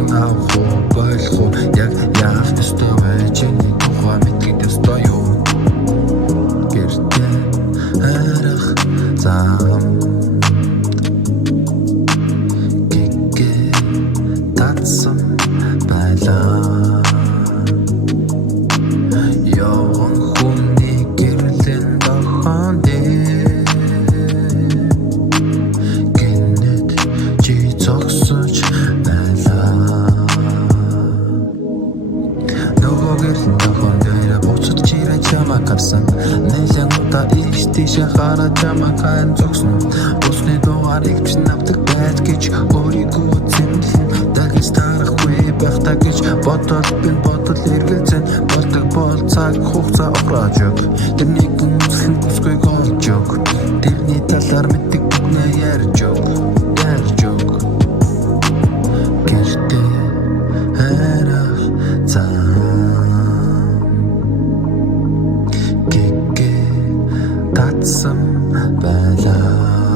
Ойлгох яг яах ёстой вэ? Чиний тухай мэдэх ёстой юу? Гэртээ харах зам гигэ татсан байлаа. Явган хүний гэрлийн дохон дээр гинэт чи зогсож байлаа. Нөгөө гэрлийн дохон дээр буцаж чирэн чамаа гарсан. Нэлээд удаа ийш тийшээ хараад чамаа хайн зогсон. Усны дугаарыг биш навдаг байд гэж өөрийгөө зэмлэн дахиж тарахгүй байхдаа гэж бодол эргэлзэн болдог бол цаг хугацаа ограаж өг. Тэрнийг үнслэн бүсгүй голж өг. Тэрний талаар мэддэг бүгнээ ярьж өг. Гэртээ харах зам гигэ татсан байлаа.